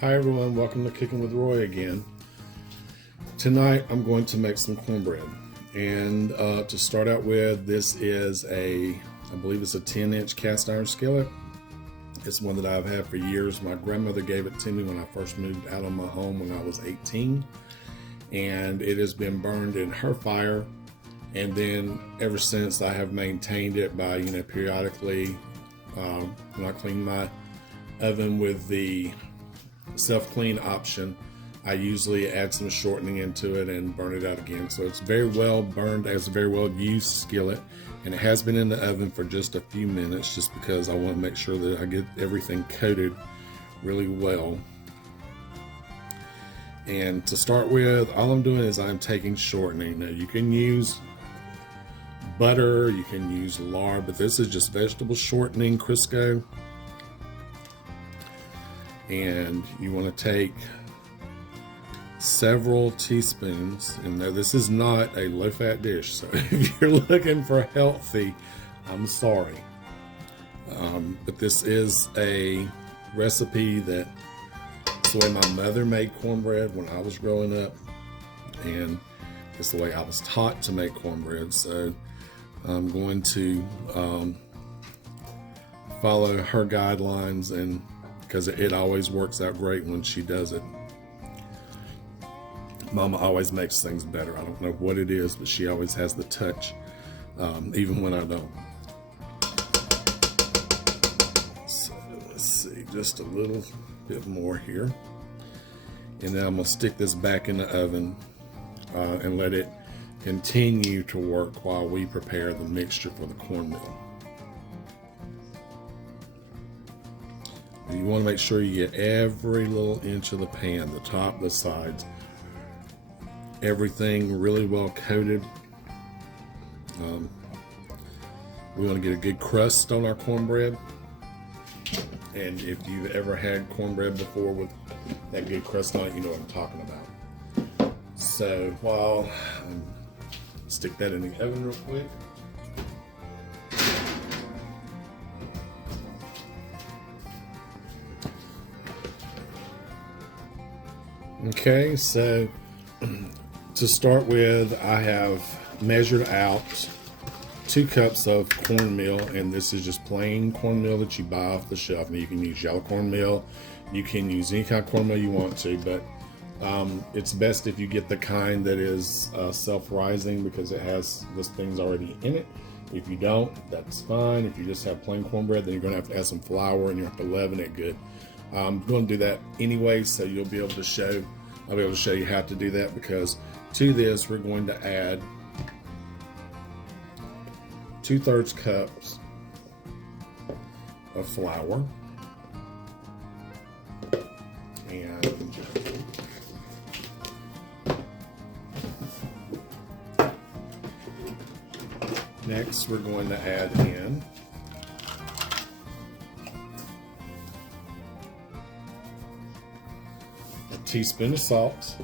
Hi everyone, welcome to Cooking with Roy again. Tonight I'm going to make some cornbread, and to start out with, this is I believe it's a 10-inch cast iron skillet. It's one that I've had for years. My grandmother gave it to me when I first moved out of my home when I was 18, and it has been burned in her fire, and then ever since I have maintained it by periodically when I clean my oven with the self-clean option, I usually add some shortening into it and burn it out again. So it's very well burned, as a very well used skillet, and it has been in the oven for just a few minutes just because I want to make sure that I get everything coated really well. And to start with, all I'm doing is I'm taking shortening. Now you can use butter, you can use lard, but this is just vegetable shortening, Crisco. And you want to take several teaspoons, and now this is not a low-fat dish, so if you're looking for healthy, I'm sorry, but this is a recipe that's the way my mother made cornbread when I was growing up, and it's the way I was taught to make cornbread. So I'm going to follow her guidelines, and because it always works out great when she does it. Mama always makes things better. I don't know what it is, but she always has the touch, even when I don't. So let's see, just a little bit more here. And then I'm gonna stick this back in the oven and let it continue to work while we prepare the mixture for the cornmeal. You want to make sure you get every little inch of the pan, the top, the sides, everything really well coated. We want to get a good crust on our cornbread, and if you've ever had cornbread before with that good crust on it, you know what I'm talking about. So while stick that in the oven real quick. Okay, so to start with, I have measured out 2 cups of cornmeal, and this is just plain cornmeal that you buy off the shelf. Now you can use yellow cornmeal, you can use any kind of cornmeal you want to, but it's best if you get the kind that is self-rising, because it has those things already in it. If you don't, that's fine. If you just have plain cornbread, then you're going to have to add some flour and you have to leaven it good. I'm going to do that anyway, so I'll be able to show you how to do that, because to this we're going to add 2/3 cups of flour, and next we're going to add in teaspoon of salt,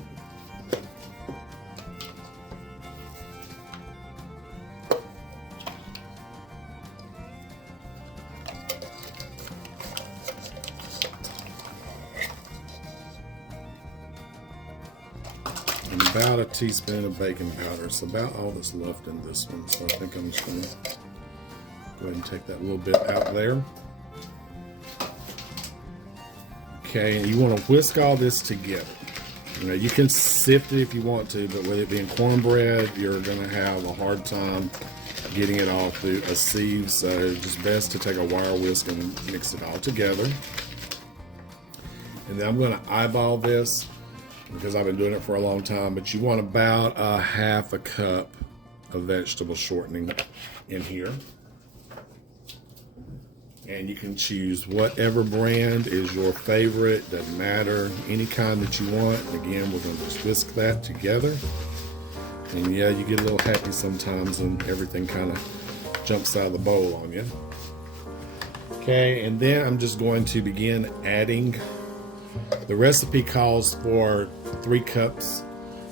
and about a teaspoon of baking powder. It's about all that's left in this one, so I think I'm just going to go ahead and take that little bit out there. Okay, and you want to whisk all this together. You can sift it if you want to, but with it being cornbread, you're going to have a hard time getting it all through a sieve, so it's just best to take a wire whisk and mix it all together. And then I'm going to eyeball this, because I've been doing it for a long time, but you want about a 1/2 cup of vegetable shortening in here. And you can choose whatever brand is your favorite, doesn't matter, any kind that you want. And again, we're going to just whisk that together. And yeah, you get a little happy sometimes when everything kind of jumps out of the bowl on you. Okay, and then I'm just going to begin adding. The recipe calls for 3 cups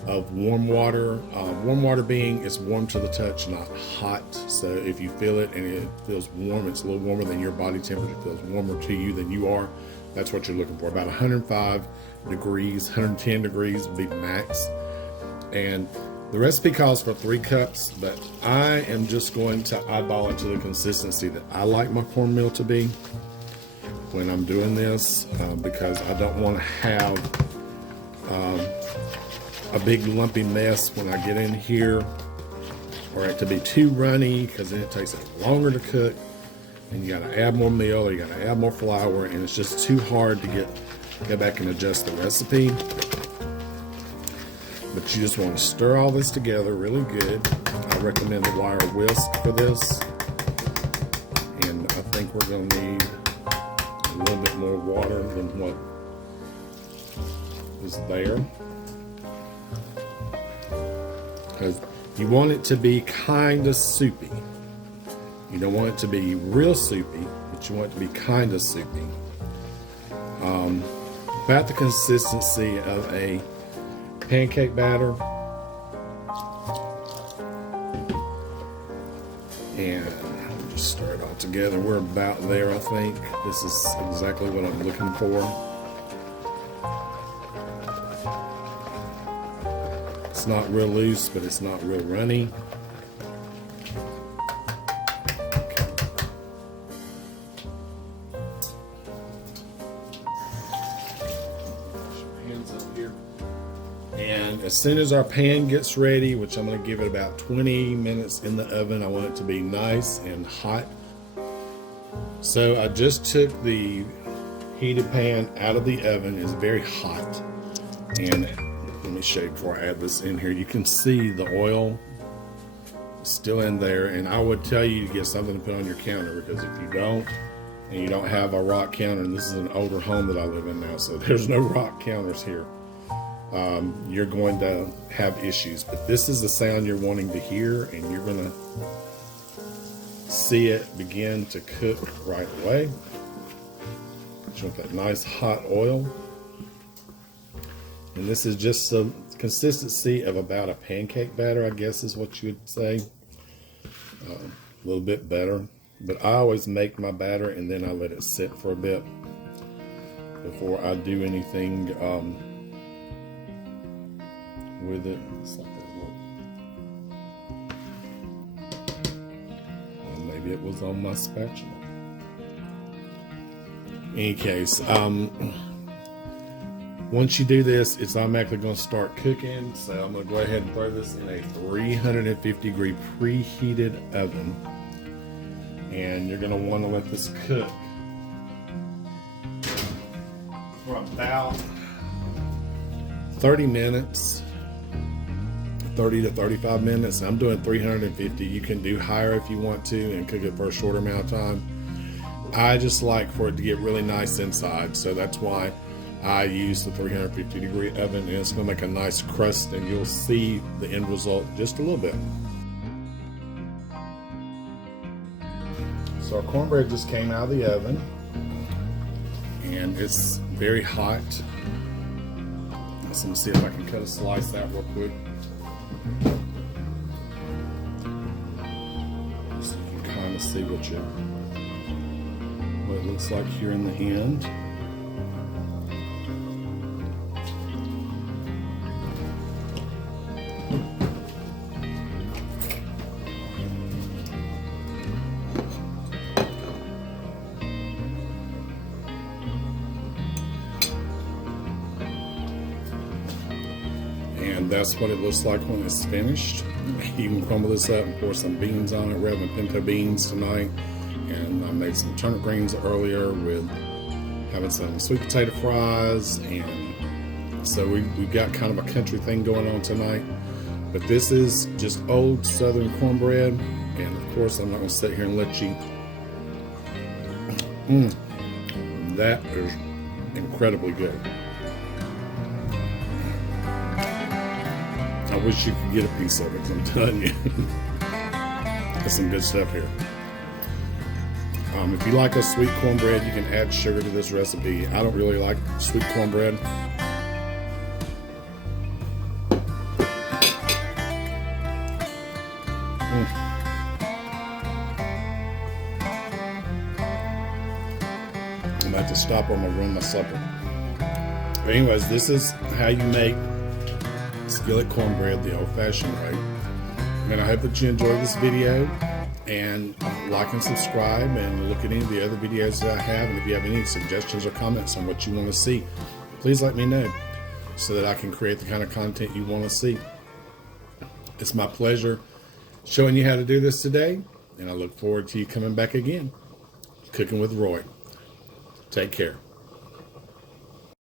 of warm water. Warm water being, it's warm to the touch, not hot. So if you feel it and it feels warm, it's a little warmer than your body temperature, feels warmer to you than you are, That's what you're looking for. About 105 degrees, 110 degrees would be max. And the recipe calls for 3 cups, but I am just going to eyeball it to the consistency that I like my cornmeal to be when I'm doing this, because I don't want to have a big lumpy mess when I get in here, or it to be too runny, because then it takes longer to cook, and you got to add more meal, or you got to add more flour, and it's just too hard to go back and adjust the recipe. But you just want to stir all this together really good. I recommend a wire whisk for this, and I think we're going to need a little bit more water than what is there, because you want it to be kind of soupy. You don't want it to be real soupy, but you want it to be kind of soupy. About the consistency of a pancake batter. And I'll just stir it all together. We're about there, I think. This is exactly what I'm looking for. It's not real loose, but it's not real runny. And as soon as our pan gets ready, which I'm going to give it about 20 minutes in the oven, I want it to be nice and hot. So I just took the heated pan out of the oven. It's very hot. And let me show you before I add this in here. You can see the oil still in there. And I would tell you to get something to put on your counter, because if you don't, and you don't have a rock counter, and this is an older home that I live in now, so there's no rock counters here. You're going to have issues, but this is the sound you're wanting to hear, and you're going to see it begin to cook right away. You want that nice hot oil, and this is just the consistency of about a pancake batter, I guess is what you would say. A little bit better, but I always make my batter and then I let it sit for a bit before I do anything with it. It's like that little, well, maybe it was on my spatula. In any case, once you do this, it's automatically going to start cooking. So I'm going to go ahead and throw this in a 350 degree preheated oven, and you're going to want to let this cook for about 30 minutes. 30 to 35 minutes. I'm doing 350. You can do higher if you want to and cook it for a shorter amount of time. I just like for it to get really nice inside, so that's why I use the 350 degree oven, and it's going to make a nice crust, and you'll see the end result just a little bit. So our cornbread just came out of the oven, and it's very hot. So let me see if I can cut a slice out real quick. So you can kind of see what it looks like here in the hand. And that's what it looks like when it's finished. You can crumble this up and pour some beans on it. We're having pinto beans tonight, and I made some turnip greens earlier with having some sweet potato fries, and so we've got kind of a country thing going on tonight. But this is just old Southern cornbread, and of course I'm not going to sit here and let you. That is incredibly good. I wish you could get a piece of it, I'm telling you. That's some good stuff here. If you like a sweet cornbread, you can add sugar to this recipe. I don't really like sweet cornbread. gonna have to stop or I'm gonna ruin my supper. But anyways, this is how you make skillet cornbread the old-fashioned way. And I hope that you enjoyed this video, and like and subscribe and look at any of the other videos that I have. And if you have any suggestions or comments on what you want to see, please let me know so that I can create the kind of content you want to see. It's my pleasure showing you how to do this today, and I look forward to you coming back again. Cooking with Roy. Take care.